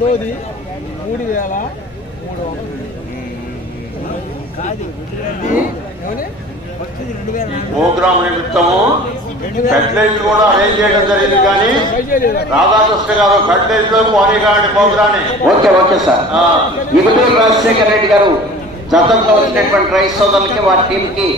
రెండోది మూడు వేల మూడు వందలు. నిమిత్తము కూడా అరేంజ్ చేయడం జరిగింది కానీ? Radhakrishna garu ప్రోగ్రాన్ని okay okay sir. Rajasekhara Reddy garu జతంలో వచ్చినటువంటి రైతు సోదరులకి వారి టీంకి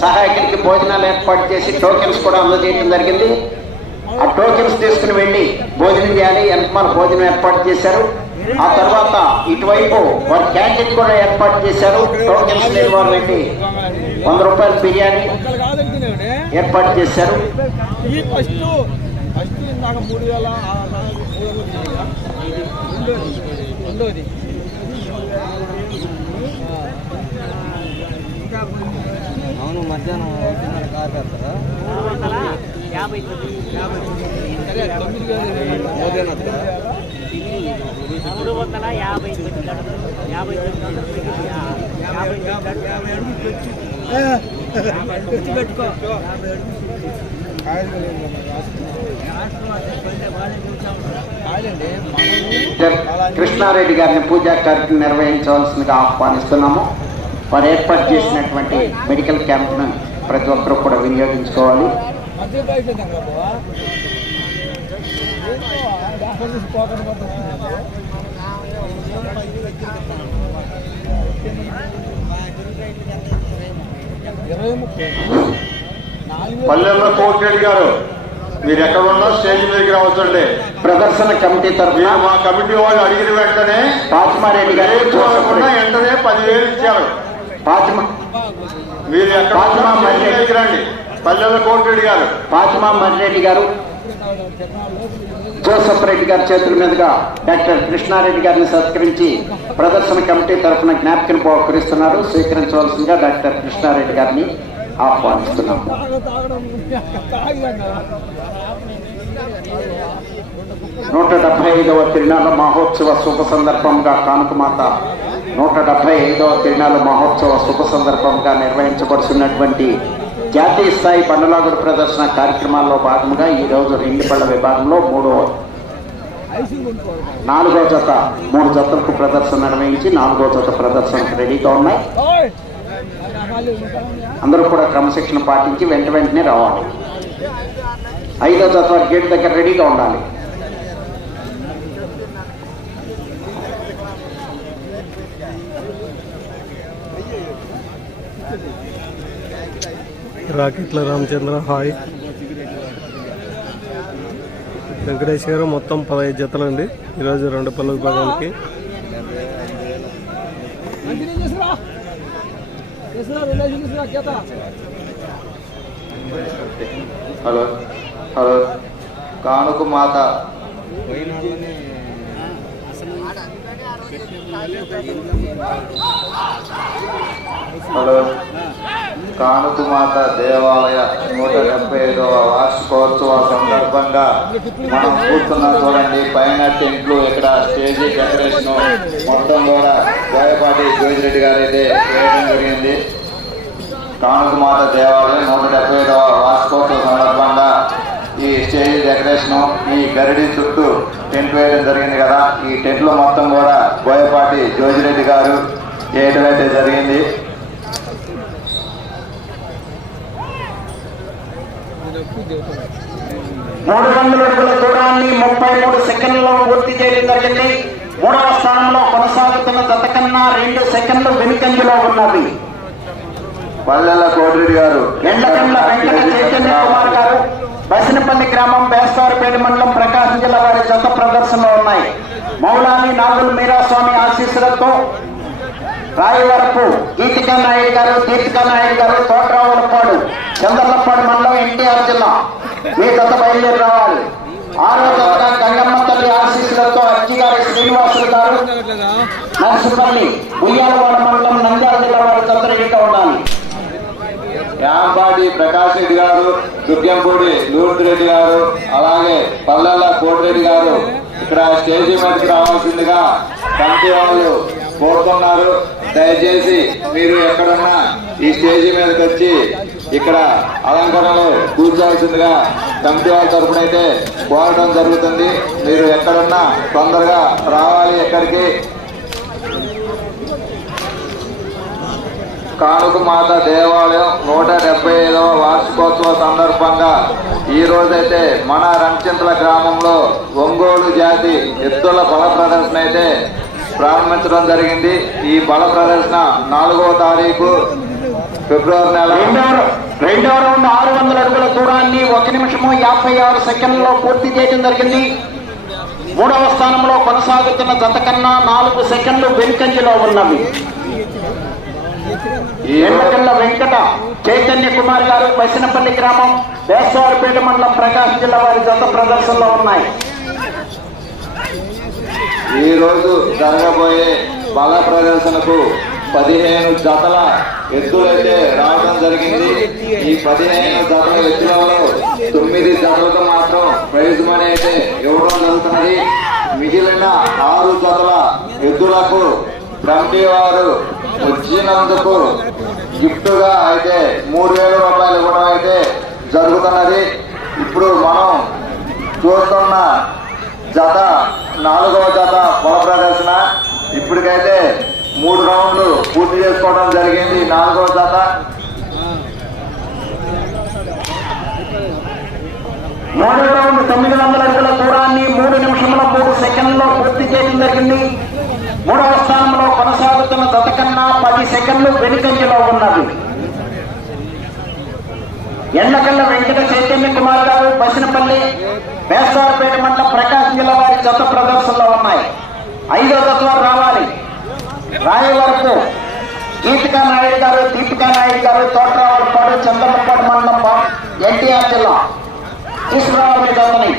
సహాయకులకి భోజనాలు ఏర్పాటు చేసి టోకెన్స్ కూడా అందజేయడం జరిగింది. ఆ టోకెన్స్ తీసుకుని వెళ్ళి భోజనం చేయాలి వెనకమాల భోజనం ఏర్పాటు చేశారు. ఆ తర్వాత ఇటువైపు వారి క్యాంటీన్ కూడా ఏర్పాటు చేశారు. టోకెన్స్ లేని వారు వెళ్ళి వంద రూపాయల బిర్యానీ ఏర్పాటు చేశారు. ఈ ఫస్ట్ ఫస్ట్ ఇందాక మూడు వేల ఆ, నాలుగు, మూడు వందలు చేయాలా? రెండోది రెండోది. అవును మధ్యాహ్నం కార్ పెడతారా మూడు వందల యాభై తొమ్మిది అడుగులు యాభై తొమ్మిది తొమ్మిది పెట్టుకో. కృష్ణారెడ్డి గారిని పూజా కార్యక్రమం నిర్వహించవలసిందిగా ఆహ్వానిస్తున్నాము. వారు ఏర్పాటు చేసినటువంటి మెడికల్ క్యాంప్ను ప్రతి ఒక్కరూ కూడా వినియోగించుకోవాలి. పల్లెల్లో కోటిరెడ్డి గారు మీరు ఎక్కడ ఉన్నా స్టేజ్ మీదకి రావచ్చండి. ప్రదర్శన కమిటీ తరఫున మా కమిటీ వాళ్ళు అడిగిన వెంటనే పాచిమారెడ్డి గారు చూడకుండా వెంటనే పదివేలు ఇచ్చారు. పాచిమ మీరు ఎక్కడ రండి. పల్లెల కోటిరెడ్డి గారు పాచిమా మర్రెడ్డి గారు జోసఫ్ రెడ్డి గారి చేతుల మీదుగా డాక్టర్ కృష్ణారెడ్డి గారిని సత్కరించి ప్రదర్శన కమిటీ తరఫున జ్ఞాపికను పోకరిస్తున్నారు స్వీకరించవలసిందిగా డాక్టర్ కృష్ణారెడ్డి గారిని ఆహ్వానిస్తున్నాము నూట డెబ్బై ఐదవ తిరునాళ్ళ మహోత్సవ శుభ సందర్భంగా కానుకమాత నూట డెబ్బై ఐదవ తిరునాళ్ళ మహోత్సవ శుభ సందర్భంగా నిర్వహించబడుతున్నటువంటి జాతీయ స్థాయి బండలాగుడు ప్రదర్శన కార్యక్రమాల్లో భాగంగా ఈరోజు రోజు రెండిపళ్ళ విభాగంలో మూడో నాలుగో జత మూడు జతలకు ప్రదర్శన నిర్వహించి నాలుగో జత ప్రదర్శనకు రెడీగా ఉన్నాయి. అందరూ కూడా క్రమశిక్షణ పాటించి వెంట వెంటనే రావాలి. ఐదో జత గేట్ దగ్గర రెడీగా ఉండాలి. రాకెట్ల రామచంద్ర హాయ్. వెంకటేష్ గారు మొత్తం పదహైదు జతలు అండి ఈరోజు రెండు పళ్ళు విభాగానికి హలో హలో. కానుక మాత. హలో. కానుకుమాత దేవాలయ నూట డెబ్బై ఐదవ వార్షికోత్సవ సందర్భంగా మనం కూర్చున్నాం చూడండి. పైన టెంట్లు ఇక్కడ స్టేజీ డెకరేషన్ మొత్తం కూడా బోయపాటి జోజిరెడ్డి గారు అయితే వేయడం జరిగింది. కానుకుమాత దేవాలయం నూట డెబ్బై ఐదవ వార్షికోత్సవ సందర్భంగా ఈ స్టేజ్ డెకరేషన్ ఈ గరిడి చుట్టూ టెంట్ వేయడం జరిగింది కదా. ఈ టెంట్లో మొత్తం కూడా బోయపాటి జోజిరెడ్డి గారు చేయడం అయితే జరిగింది. మూడు వందల అడుగుల దూరాన్ని ముప్పై మూడు సెకండ్లలో పూర్తి చేయడం జరిగింది. మూడవ స్థానంలో కొనసాగుతున్న జత కన్నా రెండు సెకండ్లు వెనుకంజలో ఉన్నవి. పల్లెల కోటిరెడ్డి గారు. ఎండకండ్ల వెంకట చైతన్య కుమార్ గారు బసినపల్లి గ్రామం బేస్తారుపేట మండలం ప్రకాశం జిల్లా వారి జత ప్రదర్శనలో ఉన్నాయి. మౌలాని నాగుల్ మీరాస్వామి ఆశీస్సులతో రాయవరపు గీతికా నాయుడు గారు దీపికా నాయుడు గారు తోటరావులపాడు చంద్రలపాడు మండలం ఎన్టీఆర్ జిల్లా మీ జత బయలుదేరి రావాలి. ఆరో తర్వాత గంగమ్మ తల్లి ఆశీస్సులతో అజ్జిగారి శ్రీనివాసులు గారు. నర్సుపల్లి ఉయ్యాలవాడ మండలం నంద్యాల జిల్లా వారి జత రెడీగా ఉండాలి. యాంపాటి ప్రకాష్ రెడ్డి గారు దుర్గంపూడి లూర్తి రెడ్డి గారు అలాగే పల్లెల కోటిరెడ్డి గారు. ఇక్కడ స్టేజీ మీదకి రావాల్సిందిగా కమిటీ వాళ్ళు కోరుతున్నారు. దయచేసి మీరు ఎక్కడున్నా ఈ స్టేజ్ మీదకి వచ్చి ఇక్కడ అలంకరణలో కూర్చోవాల్సిందిగా కమిటీ వాళ్ళ తరఫున అయితే కోరడం జరుగుతుంది. మీరు ఎక్కడున్నా తొందరగా రావాలి ఇక్కడికి కానుకమాత దేవాలయం నూట డెబ్బై ఐదవ వార్షికోత్సవ సందర్భంగా ఈ రోజైతే మన రంచింతల గ్రామంలో ఒంగోలు జాతి ఎద్దుల బల ప్రదర్శన అయితే ప్రారంభించడం జరిగింది. ఈ బల ప్రదర్శన నాలుగవ తారీఖు ఫిబ్రవరి నెల. రెండవ రెండో రౌండ్ ఆరు వందల అడుగుల దూరాన్ని ఒక నిమిషము యాభై ఆరు సెకండ్లలో పూర్తి చేయడం జరిగింది. మూడవ స్థానంలో కొనసాగుతున్న జత కన్నా నాలుగు సెకండ్లు వెనుకంజలో ఉన్నవి. ఈ ఎండకల్ల వెంకట చైతన్య కుమార్ గారు బసినపల్లి గ్రామం వేసవారిపేట మండలం ప్రకాశం జిల్లా వారి జత ప్రదర్శనలో ఉన్నాయి. ఈరోజు జరగబోయే బల ప్రదర్శనకు పదిహేను జతల ఎత్తులైతే రావడం జరిగింది. ఈ పదిహేను జతల ఎత్తులలో తొమ్మిది జతలకు మాత్రం ప్రైజ్ మనీ అయితే ఇవ్వడం జరుగుతున్నది. మిగిలిన ఆరు జతల ఎద్దులకు కమిటీ వారు వచ్చినందుకు గిఫ్ట్గా అయితే మూడు వేల రూపాయలు ఇవ్వడం అయితే జరుగుతున్నది. ఇప్పుడు మనం చూస్తున్న జత నాలుగవ జత బల ప్రదర్శన ఇప్పటికైతే మూడు రౌండ్లు పూర్తి చేసుకోవడం జరిగింది. నాలుగవ జత. మూడో రౌండ్ తొమ్మిది వందల అడుగుల దూరాన్ని మూడు నిమిషముల మూడు సెకండ్లో పూర్తి చేయడం జరిగింది. మూడవ స్థానంలో కొనసాగుతున్న జత కన్నా పది సెకండ్లు వెనుకంజలో ఉన్నది. ఎండకల్ల వెంకట చైతన్య కుమార్ గారు బసినపల్లి వేస్తారపేట మండలం ప్రకాశం జిల్లా వారి జత ప్రదర్శనలో ఉన్నాయి. ఐదో దశలో రావాలి. రాయే వరకు గీతికా నాయుడు గారు దీపికా నాయుడు గారు తోటరావులపాడు చంద్రమపాడు మండలం ఎన్టీఆర్ జిల్లా. తీసుకురావాలి జతని.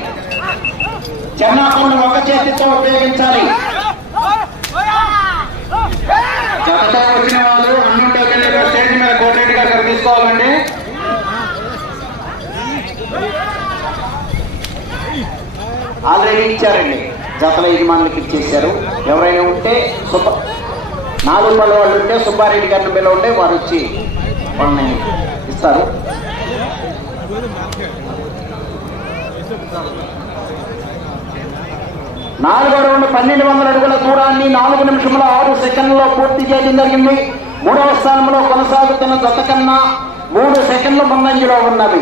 చెన్నాకులను ఒక చేతితో ఉపయోగించాలి. జతతో వచ్చిన వాళ్ళు అన్ని టోకెన్లు స్టేజ్ మీద కోటరెడ్డి గారు ఇక్కడ తీసుకోవాలండి ఆల్రెడీ ఇచ్చారండి. జతల యజమానులకు ఇచ్చేశారు. ఎవరైనా ఉంటే సుబ్బ నాలుగు పళ్ళు వాళ్ళు ఉంటే సుబ్బారెడ్డి గారిని బిల్ల ఉంటే వారు వచ్చి వాళ్ళని ఇస్తారు. నాలుగో రౌండ్ పన్నెండు వందల అడుగుల దూరాన్ని నాలుగు నిమిషముల ఆరు సెకండ్లో పూర్తి చేయడం జరిగింది. మూడవ స్థానంలో కొనసాగుతున్న జత కన్నా మూడు సెకండ్ల ముందంజలో ఉన్నది.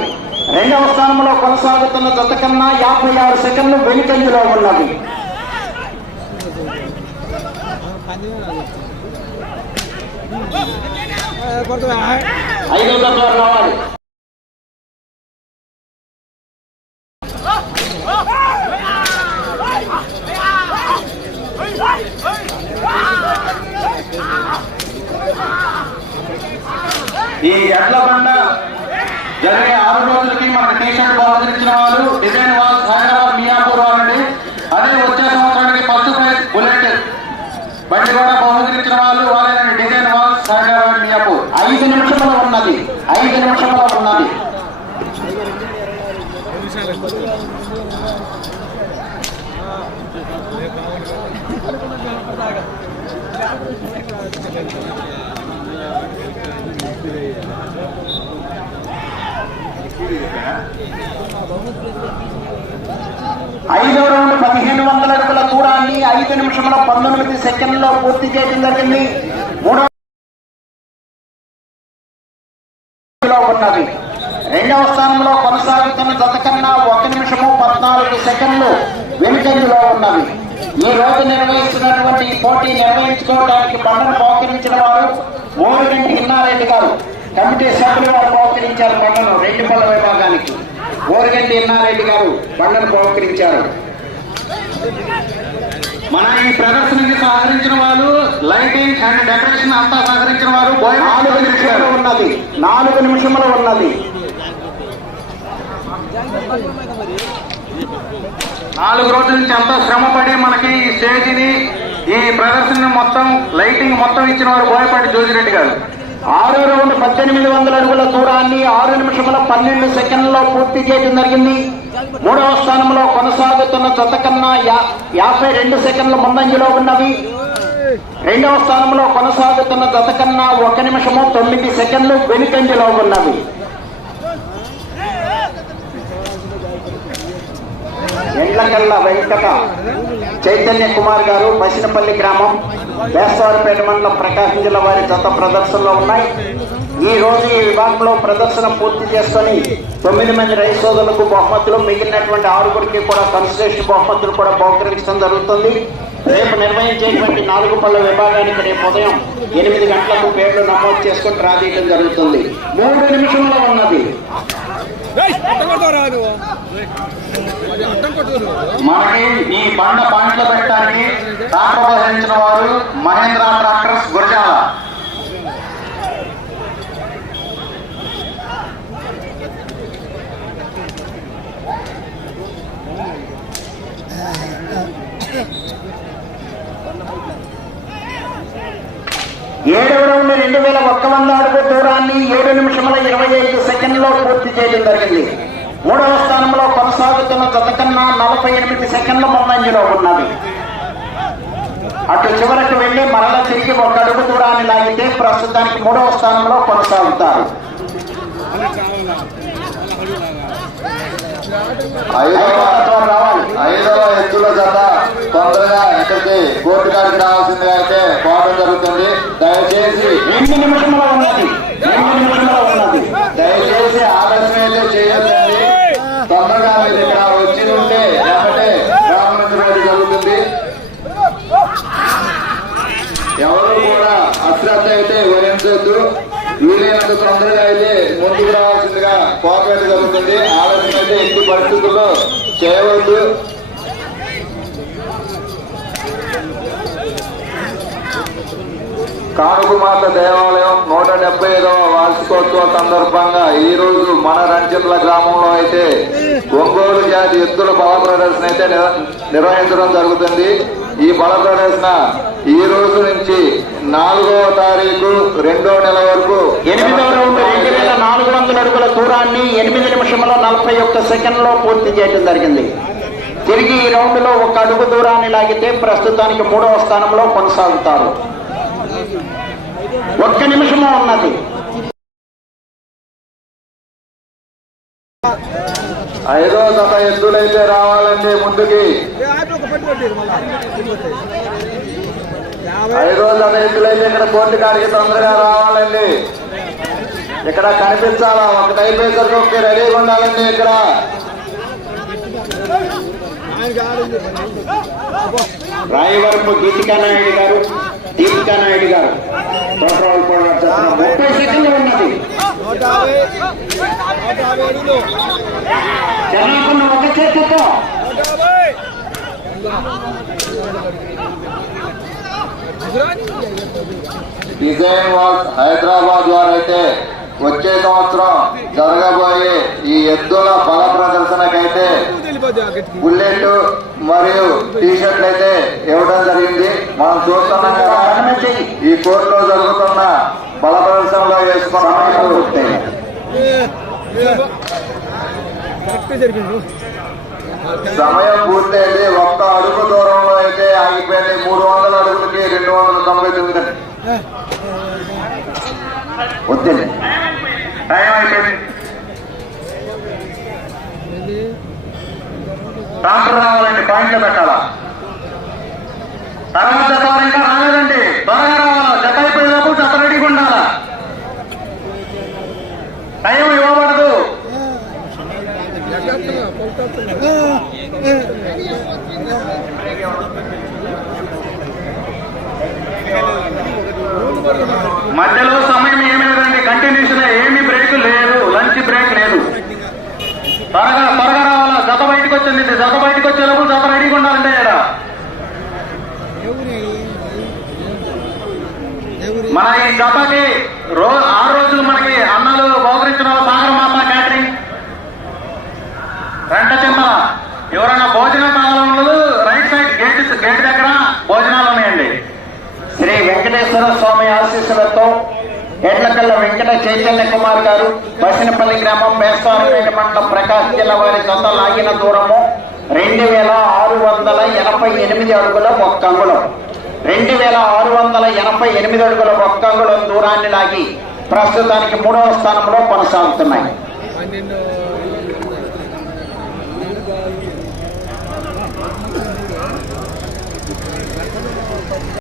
రెండవ స్థానంలో కొనసాగుతున్న జత కన్నా యాభై ఆరు సెకండ్లు వెనుకంజలో ఉన్నది ఐదో జత రావాలి ఈ ఎడ్ల బండ జరిగే ఆరు రోజులకి మనకు టీ షర్ట్ బహుకరించిన వాళ్ళు డిజైన్ వాల్ హైదరాబాద్ మియాపూర్ వాళ్ళండి అదే వచ్చే సంవత్సరానికి ఫస్ట్ ప్రైజ్ బుల్లెట్ బండి కూడా బహుకరించిన వాళ్ళు వాళ్ళని డిజైన్ వాల్ హైదరాబాద్ మియాపూర్ ఐదు నిమిషంలో ఉన్నది ఐదు నిమిషంలో ఉన్నది ఐదో రౌండ్ పదిహేను వందల అడుగుల దూరాన్ని ఐదు నిమిషంలో పంతొమ్మిది సెకండ్లో పూర్తి చేయడం జరిగింది. స్థానంలో ఉన్నది. రెండవ స్థానంలో కొనసాగుతున్న జత కన్నా ఒక నిమిషము పద్నాలుగు సెకండ్లు వెనుకంజలో ఉన్నవి ఈ రోజు నిర్వహిస్తున్నటువంటి ఈ పోటీ నిర్వహించుకోవడానికి పంటను బహుకరించిన వారు ఓరిగంటి ఇన్నారెడ్డి గారు. కమిటీ సభ్యులు వారు బహుకరించారు పంటను రెండు పళ్ళ విభాగానికి. ఓరిగంటి ఇన్నారెడ్డి గారు పంటను బహుకరించారు మన ఈ ప్రదర్శనకి సహకరించిన వాళ్ళు లైటింగ్ అండ్ డెకరేషన్ అంతా సహకరించిన వారు నాలుగు నిమిషములు ఉన్నది. నాలుగు నిమిషములు ఉన్నది. నాలుగు రోజుల నుంచి ఎంతో శ్రమపడి మనకి ఈ స్టేజిని ఈ ప్రదర్శన మొత్తం లైటింగ్ మొత్తం ఇచ్చిన వారు బోయపాటి జోజిరెడ్డి గారు. ఆరో రౌండ్ పద్దెనిమిది వందల అడుగుల దూరాన్ని ఆరు నిమిషముల పన్నెండు సెకండ్లలో పూర్తి చేయడం జరిగింది. మూడవ స్థానంలో కొనసాగుతున్న జత కన్నా యా- యాభై రెండు సెకండ్ల ముందంజలో ఉన్నవి. రెండవ స్థానంలో కొనసాగుతున్న జత కన్నా ఒక నిమిషము తొమ్మిది సెకండ్లు వెనుకంజలో ఉన్నవి. ఎండ్లకల్ల వెంకట చైతన్య కుమార్ గారు బసినపల్లి గ్రామం వేసవారిపేట మండలం ప్రకాశం జిల్లా వారి జత ప్రదర్శనలో ఉన్నాయి. ఈ రోజు ఈ విభాగంలో ప్రదర్శన పూర్తి చేసుకొని తొమ్మిది మంది రైతు సోదరులకు బహుమతులు మిగిలినటువంటి ఆరుగురికి కూడా కన్సలేషన్ బహుమతులు కూడా బహుకరించడం జరుగుతుంది. రేపు నిర్వహించేటువంటి నాలుగు పళ్ళ విభాగానికి రేపు ఉదయం ఎనిమిది గంటలకు పేర్లు నమోదు చేసుకొని రాదీయడం జరుగుతుంది. మూడు నిమిషంలో ఉన్నది. మనకి ఈ బండ పాయింట్లు పెట్టడానికి ట్రాక్టర్ వహించిన వారు మహేంద్ర ట్రాక్టర్స్ గురజాల. ఏడవ రెండు వేల ఒక్క వంద అడుగు దూరాన్ని ఏడు నిమిషముల ఇరవై ఐదు సెకండ్లో పూర్తి చేయడం జరిగింది. మూడవ స్థానంలో కొనసాగుతున్న జత కన్నా నలభై ఎనిమిది సెకండ్ల ముందంజలో ఉన్నది. అటు చివరకు వెళ్ళి మరల తిరిగి ఒక అడుగు దూరాన్ని లాగితే ప్రస్తుతానికి మూడవ స్థానంలో కొనసాగుతారు. ఐదవ ఐదవ ఎత్తుల జత తొందరగా ఇక్కడికి కోర్టు గారికి రావాల్సిందిగా దయచేసి రెండు నిమిషంలో ఉన్నది రెండు నిమిషంలో ఉన్నది దయచేసి ఆలస్యం అయితే చేయొద్దండి. తొందరగా మీరు ఇక్కడ వచ్చి ఉంటే లేకపోతే రామమందిరం జరుగుతుంది. ఎవరు కూడా అశ్రద్ధ అయితే వహించొద్దు. వీలైనంత తొందరగా అయితే ముందుకు రావాల్సిందిగా కోపేట జరుగుతుంది. ఆలస్యం అయితే ఎట్టి పరిస్థితుల్లో చేయవద్దు. కానుకమాత దేవాలయం నూట డెబ్బై ఐదవ వార్షికోత్సవ సందర్భంగా ఈ రోజు మన రంచర్ల గ్రామంలో అయితే ఒంగోలు జాతి ఎద్దుల బల ప్రదర్శన అయితే నిర్వహించడం జరుగుతుంది. ఈ బల ప్రదర్శన ఈ రోజు నుంచి నాలుగవ తారీఖు రెండో నెల వరకు ఎనిమిదవ రౌండ్ రెండు వేల నాలుగు వందల అడుగుల దూరాన్ని ఎనిమిది నిమిషంలో నలభై ఒక్క సెకండ్లో పూర్తి చేయడం జరిగింది. తిరిగి ఈ రౌండ్లో ఒక అడుగు దూరాన్ని లాగితే ప్రస్తుతానికి మూడవ స్థానంలో కొనసాగుతారు. ఒక్క నిమిషము ఉన్నది. ఐదో జత ఎద్దులైతే రావాలండి ముందుకి. ఐదో జత ఎద్దులైతే ఇక్కడ కోర్టు కాడికి తొందరగా రావాలండి. ఇక్కడ కనిపించాలా? ఒకటి అయిపోయేసరికి ఒకే రెడీగా ఉండాలండి ఇక్కడ. ఆయనకి రాయవరపు గీతికా నాయుడు గారు. దీపికా నాయుడు గారు. తోటరావు కూడా జత ముప్పై సెకండ్లు ఉన్నది. జనాకున్న ఒక చేతితో నూట హైదరాబాద్ వారు అయితే వచ్చే సంవత్సరం జరగబోయే ఈ ఎద్దుల ఫల ప్రదర్శనకైతే వెళ్ళిపోద్ది ఆ గట్టికి బుల్లెట్ మరియు టీ షర్ట్లు అయితే ఇవ్వడం జరిగింది. మనం చూస్తున్నాం కదా ఈ కోర్టులో జరుగుతున్న బల ప్రదర్శనలో సమయం పూర్తయింది. ఒక్క అడుగు దూరంలో అయితే ఆగిపోయింది. మూడు వందల అడుగులకి రెండు వందల తొంభై తొమ్మిది. వద్దండి. టైం అయిపోయింది. డాక్టర్ రావాలండి పాయింట్లో పెట్టాలా? తర్వాత జత ఇంకా రాలేదండి. త్వరగా రావాలా? జత అయిపోయేటప్పుడు జత రెడీగా ఉండాలా? టైం ఇవ్వబడదు. మధ్యలో సమయం ఏమి లేదండి. కంటిన్యూషన్ ఏమి బ్రేక్ లేదు. లంచ్ బ్రేక్ లేదు. త్వరగా త్వరగా రావాలా జత బయటకు వచ్చింది జత బయటకు వచ్చేటప్పుడు జత రెడీగా ఉండాలంటే ఇక్కడ మన ఈ జతకి రో ఆరు రోజులు మనకి అన్నలు బహుకరించిన సాగర మాత క్యాటరింగ్. రెంట చింతల ఎవరైనా భోజనం కావాలన్నది రైట్ సైడ్ గేట్ గేట్ దగ్గర భోజనాలు ఉన్నాయండి. శ్రీ వెంకటేశ్వర స్వామి ఆశీస్సులతో ఎడ్లకల్ల వెంకట చైతన్య కుమార్ గారు బసినపల్లి గ్రామం బేస్తారపేట మండలం ప్రకాశ్ జిల్లా వారి జత లాగిన దూరము రెండు వేల ఆరు వందల ఎనభై ఎనిమిది అడుగుల ఒక్క అంగుళం. రెండు వేల ఆరు వందల ఎనభై ఎనిమిది అడుగుల ఒక్క అంగుళం దూరాన్ని లాగి ప్రస్తుతానికి మూడవ స్థానంలో కొనసాగుతున్నాయి.